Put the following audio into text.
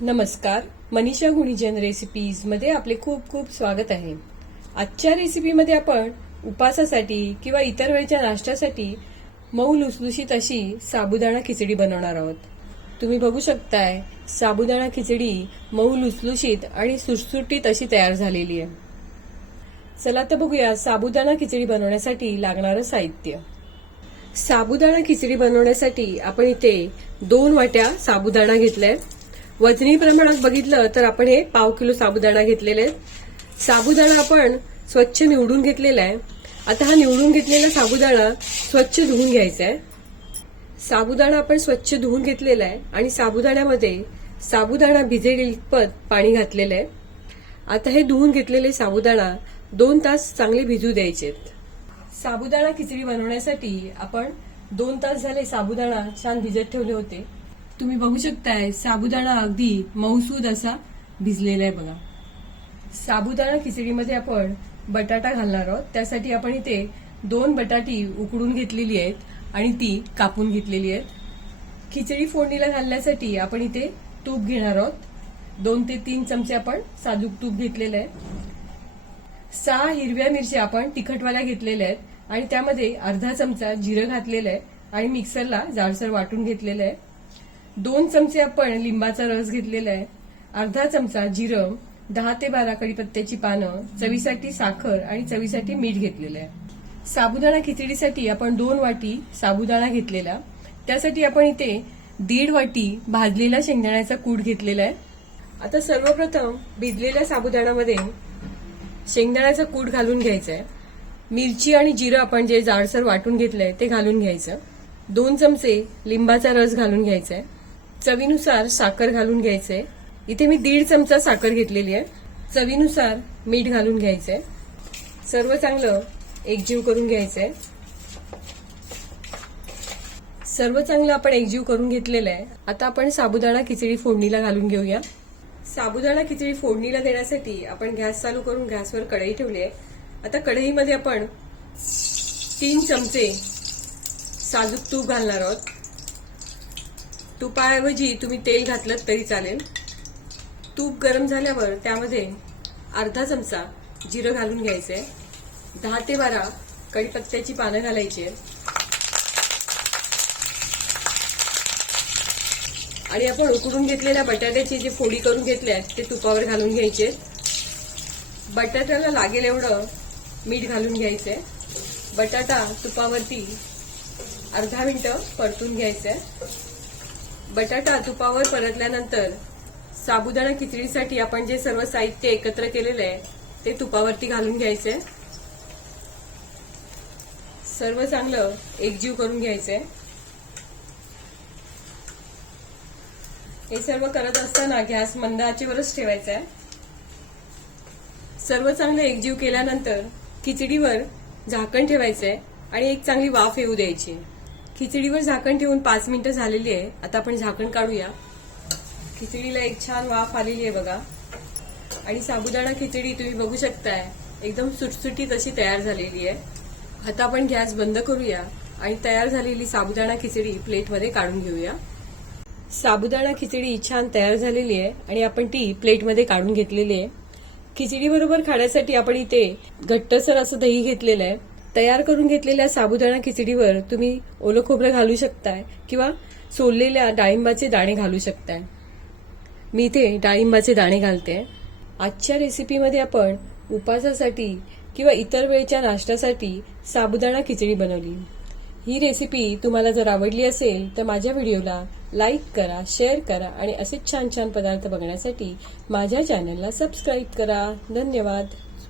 नमस्कार, मनीषा गुणीजन रेसिपीज मध्ये आपले खूप खूप स्वागत आहे। आजच्या रेसिपीमध्ये आपण उपवासासाठी किंवा इतर वेळच्या नाश्त्यासाठी मऊ लुसलुशीत अशी साबुदाणा खिचडी बनवणार आहोत। तुम्ही बघू शकताय साबुदाणा खिचडी मऊ लुसलुशीत आणि सुटसुटीत अशी तयार झालेली आहे। चला तर बघूया साबुदाणा खिचडी बनवण्यासाठी लागणारं साहित्य। साबुदाणा खिचडी बनवण्यासाठी आपण इथे 2 वाट्या साबुदाणा घेतलाय। वजनी प्रमाणात बघितलं तर आपण हे पाव किलो साबुदाणा घेतलेले आहे। साबुदाणा आपण स्वच्छ निवडून घेतलेला आहे। आता हा निवडून घेतलेला साबुदाणा स्वच्छ धुवून घ्यायचा आहे। साबुदाणा आपण स्वच्छ धुवून घेतलेला आहे आणि साबुदाण्यामध्ये साबुदाणा भिजेल इतपत पाणी घातलेलं आहे। आता हे धुवून घेतलेले साबुदाणा 2 तास चांगले भिजू द्यायचे। साबुदाणा खिचडी बनवण्यासाठी आपण 2 तास झाले साबुदाणा छान भिजत ठेवले होते। तुम्ही बघू शकताय साबुदाणा अगदी मऊसूद असा भिजलेला आहे बघा। साबुदाणा खिचडीमध्ये आपण बटाटा घालणार आहोत। त्यासाठी आपण इथे 2 बटाटी उकडून घेतलेली आहेत आणि ती कापून घेतलेली आहेत। खिचडी फोडणीला घालण्यासाठी आपण इथे तूप घेणार आहोत। 2 ते 3 चमचे आपण साजूक तूप घेतलेलं आहे। 6 हिरव्या मिरच्या आपण तिखटवाल्या घेतलेल्या आहेत आणि त्यामध्ये अर्धा चमचा जिरं घातलेलं आहे आणि मिक्सरला जाडसर वाटून घेतलेलं आहे। 2 चमचे आपण लिंबाचा रस घेतलेला आहे। अर्धा चमचा जिरं, 10 ते 12 कढीपत्त्याची पानं, चवीसाठी साखर आणि चवीसाठी मीठ घेतलेलं आहे। साबुदाणा खिचडीसाठी आपण 2 वाटी साबुदाणा घेतलेला। त्यासाठी आपण इथे 1.5 वाटी भाजलेला शेंगदाण्याचा कूट घेतलेला आहे। आता सर्वप्रथम भिजलेल्या साबुदाण्यामध्ये शेंगदाण्याचा कूट घालून घ्यायचा आहे। मिरची आणि जिरं आपण जे जाडसर वाटून घेतलंय ते घालून घ्यायचं। 2 चमचे लिंबाचा रस घालून घ्यायचा आहे। चवीनुसार साखर घालून घ्यायचंय। इथे मी 1.5 चमचा साखर घेतलेली आहे। चवीनुसार मीठ घालून घ्यायचंय। सर्व चांगलं एकजीव करून घ्यायचंय। सर्व चांगलं आपण एकजीव करून घेतलेलं आहे। आता आपण साबुदाणा खिचडी फोडणीला घालून घेऊया। साबुदाणा खिचडी फोडणीला देण्यासाठी आपण गॅस चालू करून गॅसवर कढई ठेवली आहे। आता कढईमध्ये आपण 3 चमचे साजूक तूप घालणार आहोत। तुपाऐवजी तुम्ही तेल घातलं तरी चालेल। तूप गरम झाल्यावर त्यामध्ये अर्धा चमचा जिरं घालून घ्यायचंय। 10 ते 12 कढीपत्त्याची पानं घालायची आणि आपण उकडून घेतलेल्या बटाट्याची जी फोडी करून घेतल्या ते तुपावर घालून घ्यायचे। बटाट्याला लागेल एवढं मीठ घालून घ्यायचंय। बटाटा तुपावरती अर्धा मिनिटं परतून घ्यायचंय। बटाटा तुपावर परतल्यानंतर साबुदाणा खिचडीसाठी आपण जे सर्व साहित्य एकत्र केलेलं आहे ते तुपावरती घालून घ्यायचंय। सर्व चांगलं एकजीव करून घ्यायचंय। हे सर्व करत असताना गॅस मंद आचेवरच ठेवायचा आहे। सर्व चांगलं एकजीव केल्यानंतर खिचडीवर झाकण ठेवायचंय आणि एक चांगली वाफ येऊ द्यायची। खिचडीवर झाकण ठेवून 5 मिनिटं झालेली आहे। आता आपण झाकण काढूया। खिचडीला एक छान वाफ आलेली आहे बघा आणि साबुदाणा खिचडी तुम्ही बघू शकताय एकदम सुटसुटीत अशी तयार झालेली आहे। आता आपण गॅस बंद करूया आणि तयार झालेली साबुदाणा खिचडी प्लेटमध्ये काढून घेऊया। साबुदाणा खिचडी छान तयार झालेली आहे आणि आपण ती प्लेटमध्ये काढून घेतलेली आहे। खिचडी बरोबर खाण्यासाठी आपण इथे घट्टसर असं दही घेतलेलं आहे। तयार करून घेतलेल्या साबुदाणा खिचडीवर तुम्ही ओलं खोबरं घालू शकताय किंवा सोललेल्या डाळिंबाचे दाणे घालू शकताय। मी इथे डाळिंबाचे दाणे घालते। आजच्या रेसिपीमध्ये आपण उपवासासाठी किंवा इतर वेळच्या नाश्त्यासाठी साबुदाणा खिचडी बनवली। ही रेसिपी तुम्हाला जर आवडली असेल तर माझ्या व्हिडिओला लाईक करा, शेअर करा आणि असेच छान छान पदार्थ बघण्यासाठी माझ्या चॅनलला सबस्क्राईब करा। धन्यवाद।